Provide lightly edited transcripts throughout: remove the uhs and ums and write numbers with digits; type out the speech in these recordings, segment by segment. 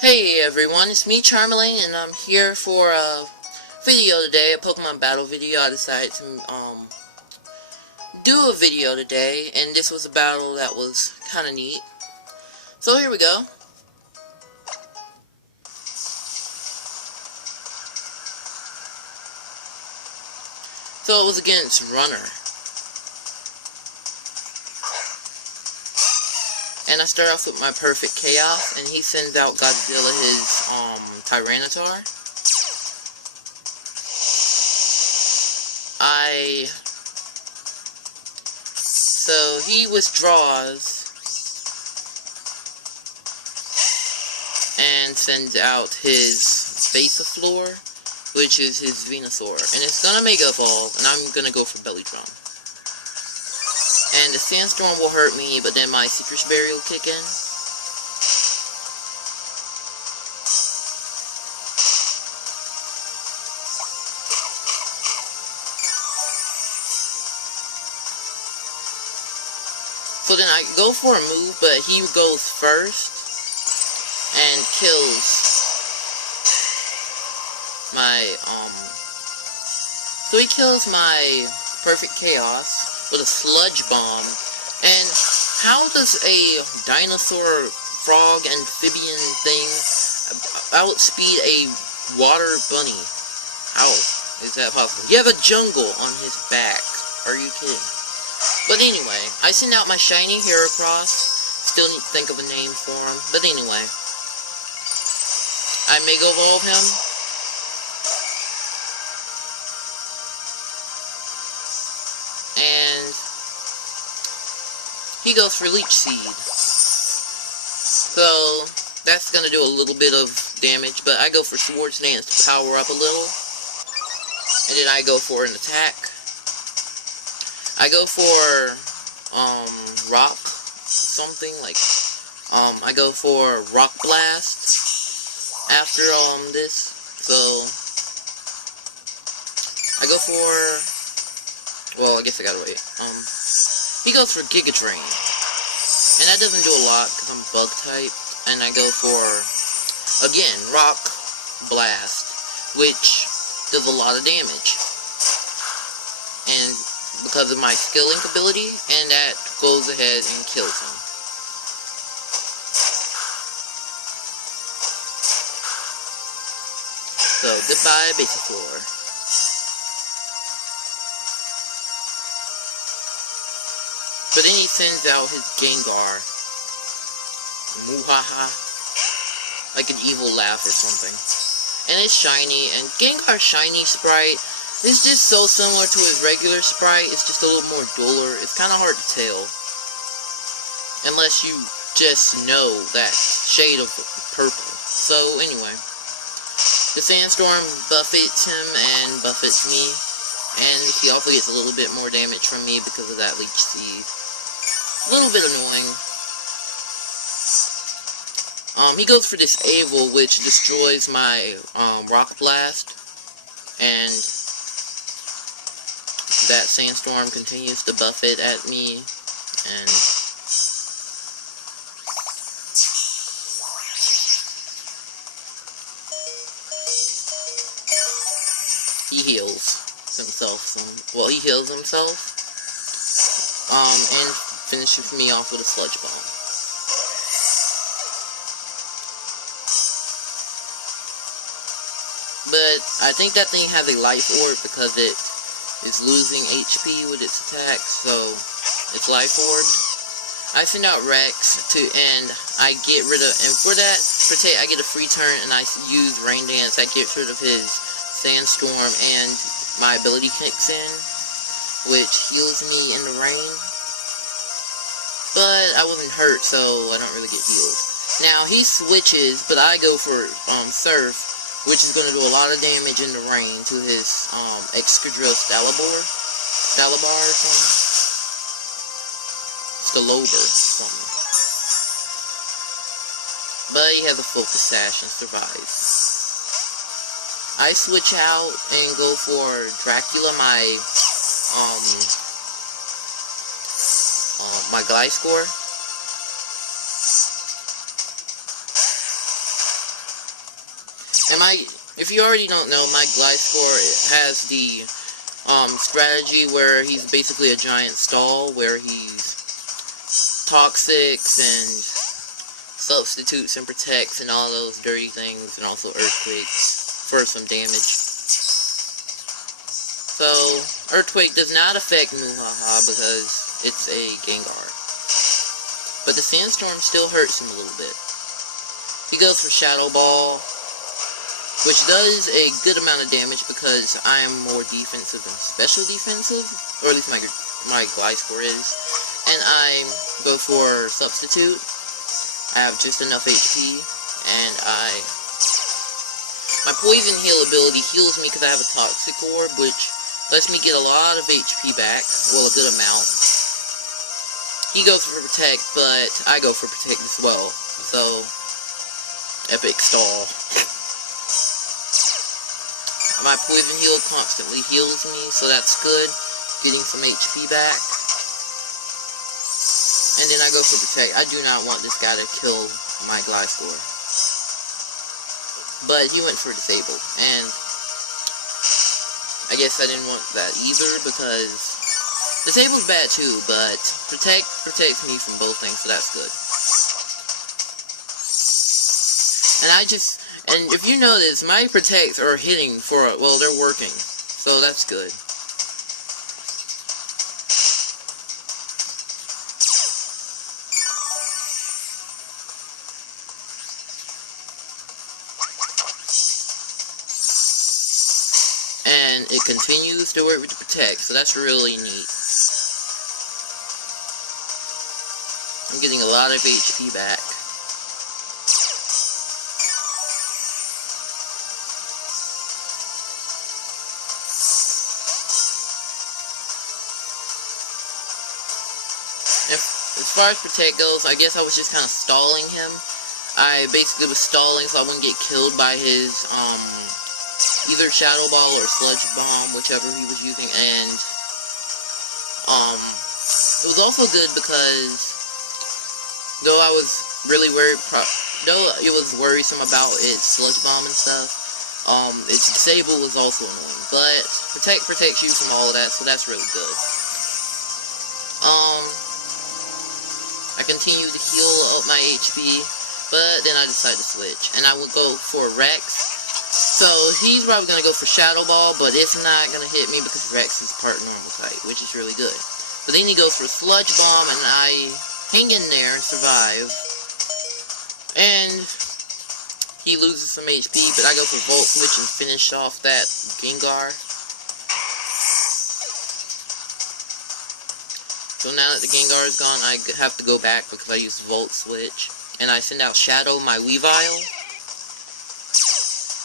Hey everyone, it's me Charmaline, and I'm here for a video today, a Pokemon battle video. I decided to do a video today, and this was a battle that was kind of neat. So here we go. So it was against Runner. And I start off with my Perfect Chaos, and he sends out Godzilla, his Tyranitar. So he withdraws and sends out his Basaflor, which is his Venusaur, and it's gonna Mega Evolve, and I'm gonna go for Belly Drum. And the Sandstorm will hurt me, but then my Citrus Berry will kick in. So then I go for a move, but he goes first and kills my, so he kills my Perfect Chaos with a Sludge Bomb. And how does a dinosaur, frog, amphibian thing outspeed a water bunny? How is that possible? You have a jungle on his back. Are you kidding? But anyway, I send out my shiny Heracross. Still need to think of a name for him. But anyway, I Mega Evolve him. And he goes for Leech Seed. So that's going to do a little bit of damage. But I go for Swords Dance to power up a little. And then I go for an attack. I go for, rock, something, like, I go for Rock Blast after, this, so, I go for, well, I guess I gotta wait, he goes for Giga Drain, and that doesn't do a lot, because I'm bug type, and I go for, again, Rock Blast, which does a lot of damage, and because of my Skill Link ability, and that goes ahead and kills him. So, goodbye, Basaflor. But then he sends out his Gengar. Muhaha. Like an evil laugh or something. And it's shiny, and Gengar's shiny sprite is just so similar to his regular sprite. It's just a little more duller. It's kind of hard to tell. Unless you just know that shade of purple. So, anyway. The Sandstorm buffets him and buffets me. And he also gets a little bit more damage from me because of that Leech Seed. A little bit annoying. He goes for this Disable, which destroys my, Rock Blast. And that Sandstorm continues to buff it at me, and he heals himself. Well, he heals himself, and finishes me off with a Sludge Bomb. But I think that thing has a Life Orb because it is losing HP with its attacks, so it's Life Orbed. I send out Rex and I get rid of, and for that, I get a free turn and I use Rain Dance. That gets rid of his Sandstorm and my ability kicks in, which heals me in the rain. But I wasn't hurt, so I don't really get healed. Now he switches, but I go for Surf, which is going to do a lot of damage in the rain to his, Excadrill Stalabar or something. Stalobar or something. But he has a Focus Sash and survives. I switch out and go for Dracula, my Gliscor. And if you already don't know, my Gliscor has the strategy where he's basically a giant stall, where he's toxics and substitutes and protects and all those dirty things, and also earthquakes for some damage. So, earthquake does not affect Muhaha because it's a Gengar. But the Sandstorm still hurts him a little bit. He goes for Shadow Ball, which does a good amount of damage because I am more defensive than special defensive, or at least my Gliscor is. And I go for Substitute. I have just enough HP, and my Poison Heal ability heals me because I have a Toxic Orb, which lets me get a lot of HP back, well, a good amount. He goes for Protect, but I go for Protect as well, so epic stall. My Poison Heal constantly heals me, so that's good, getting some HP back. And then I go for Protect. I do not want this guy to kill my Gliscor. But he went for Disable, and I guess I didn't want that either, because Disable's bad too, but Protect protects me from both things, so that's good. And if you notice, my Protects are hitting for, well, they're working, so that's good. And it continues to work with the Protect, so that's really neat. I'm getting a lot of HP back. As far as Protect goes, I guess I was just kind of stalling him. I basically was stalling so I wouldn't get killed by his, either Shadow Ball or Sludge Bomb, whichever he was using, and, it was also good because, though I was really worried, though it was worrisome about its Sludge Bomb and stuff, its Disable was also annoying, but Protect protects you from all of that, so that's really good. I continue to heal up my HP, but then I decide to switch, and I will go for Rex. So, he's probably going to go for Shadow Ball, but it's not going to hit me because Rex is part normal type, which is really good. But then he goes for Sludge Bomb, and I hang in there and survive. And he loses some HP, but I go for Volt Switch and finish off that Gengar. So now that the Gengar is gone, I have to go back because I use Volt Switch. And I send out Shadow, my Weavile.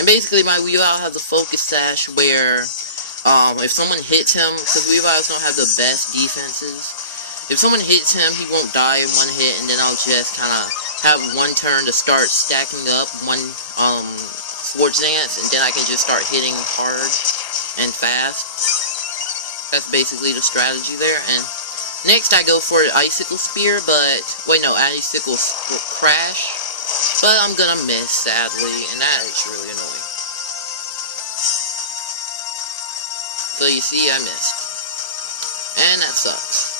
And basically, my Weavile has a Focus Sash where, if someone hits him, because Weaviles don't have the best defenses, if someone hits him, he won't die in one hit, and then I'll just kind of have one turn to start stacking up one, Swords Dance, and then I can just start hitting hard and fast. That's basically the strategy there, and next I go for Icicle Spear, but, wait no, Icicle Crash, but I'm gonna miss, sadly, and that is really annoying. So you see, I missed. And that sucks.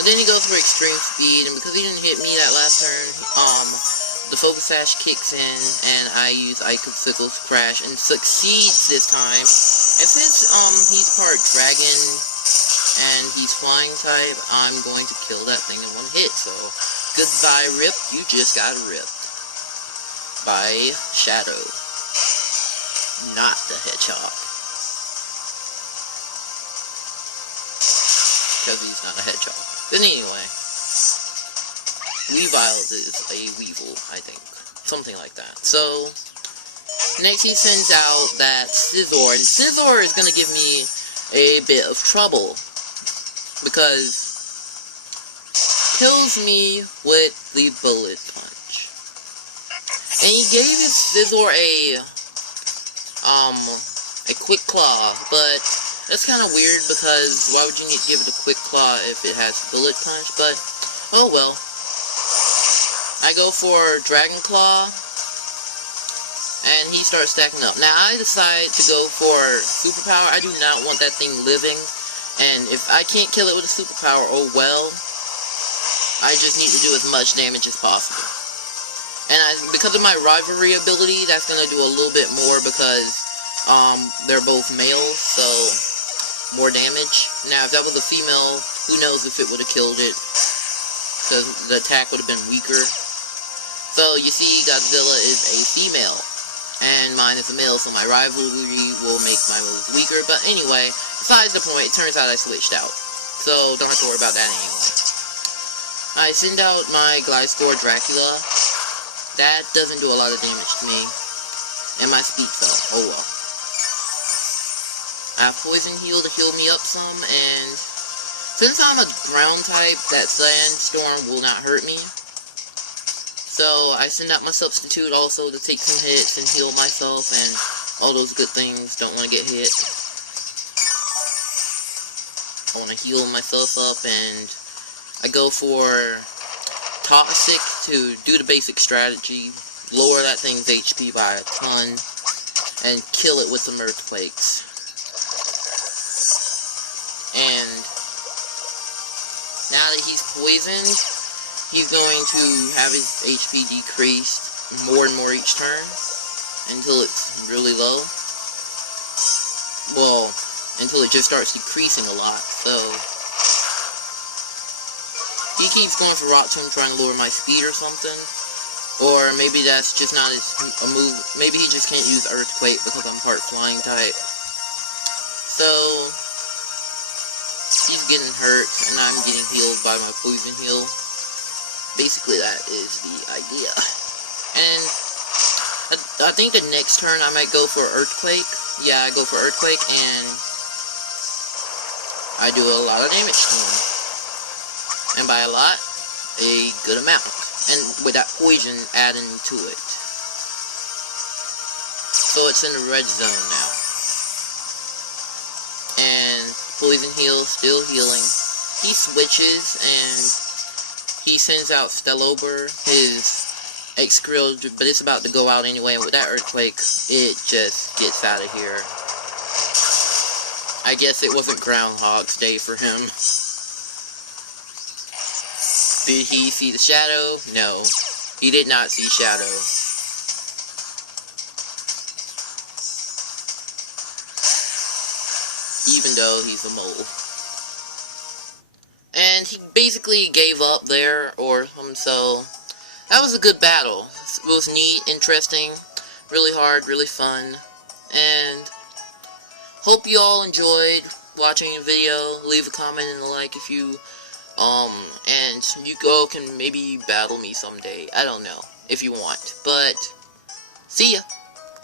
But then he goes for Extreme Speed, and because he didn't hit me that last turn, the Focus Sash kicks in, and I use Icicle Crash, and succeeds this time. And since, he's part Dragon, and he's Flying type, I'm going to kill that thing in one hit, so goodbye, Rip, you just got ripped. By Shadow. Not the Hedgehog. Because he's not a hedgehog. But anyway, Weavile is a Weevil, I think. Something like that. So, next he sends out that Scizor, and Scizor is going to give me a bit of trouble. Because kills me with the Bullet Punch. And he gave his Scizor a Quick Claw, but that's kind of weird because why would you need to give it a Quick Claw if it has Bullet Punch? But, oh well. I go for Dragon Claw, and he starts stacking up. Now, I decide to go for superpower. I do not want that thing living, and if I can't kill it with a superpower, oh well. I just need to do as much damage as possible. And because of my rivalry ability, that's going to do a little bit more because they're both male, so more damage. Now, if that was a female, who knows if it would have killed it, because the attack would have been weaker. So, you see, Godzilla is a female, and mine is a male, so my rivalry will make my moves weaker. But anyway, besides the point, it turns out I switched out. So, don't have to worry about that anymore. I send out my Gliscor Dracula. That doesn't do a lot of damage to me. And my speed fell. Oh well. I have Poison Heal to heal me up some, and since I'm a ground type, that Sandstorm will not hurt me. So I send out my Substitute also to take some hits and heal myself and all those good things. Don't want to get hit. I want to heal myself up, and I go for Toxic to do the basic strategy, lower that thing's HP by a ton, and kill it with some Earthquakes. And now that he's poisoned, he's going to have his HP decreased more and more each turn until it's really low. Well, until it just starts decreasing a lot, so he keeps going for Rock Tomb trying to lower my speed or something. Or maybe that's just not a move. Maybe he just can't use Earthquake because I'm part flying type. So he's getting hurt and I'm getting healed by my Poison Heal. Basically that is the idea. And I think the next turn I might go for Earthquake. Yeah, I go for Earthquake and I do a lot of damage to him. And by a lot, a good amount. And with that poison adding to it. So it's in the red zone now. And Poison Heal, still healing. He switches and he sends out Stellober, his Excreal, but it's about to go out anyway. And with that Earthquake, it just gets out of here. I guess it wasn't Groundhog's Day for him. Did he see the shadow? No. He did not see shadow. Even though he's a mole. And he basically gave up there, or so. That was a good battle. It was neat, interesting, really hard, really fun. And hope you all enjoyed watching the video. Leave a comment and a like if you and you can maybe battle me someday. I don't know if you want, but see ya.